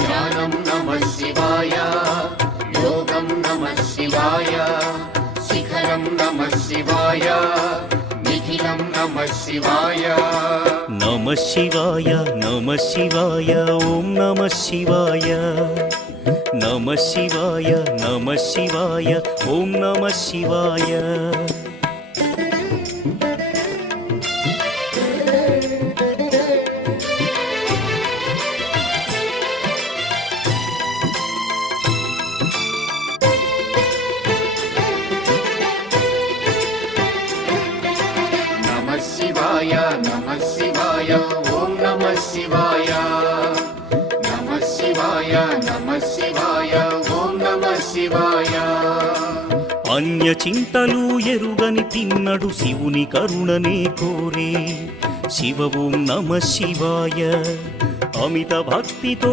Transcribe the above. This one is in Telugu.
ధ్యానం నమః శివాయ, యోగం నమః శివాయ, శిఖరం నమః శివాయ, నిఖిలం నమః శివాయ. నమః శివాయ నమః శివాయ ఓం నమః శివాయ. నమః శివాయ నమః శివాయ ఓం నమః శివాయ. నమః శివాయ నమః శివాయ ఓం నమః శివాయ. నమః శివాయ నమః శివాయ ఓం నమః శివాయ. అన్య చింతలు ఎరుగని తిన్నడు శివుని కరుణనే కోరే. శివ ఓం నమః శివాయ. అమిత భక్తితో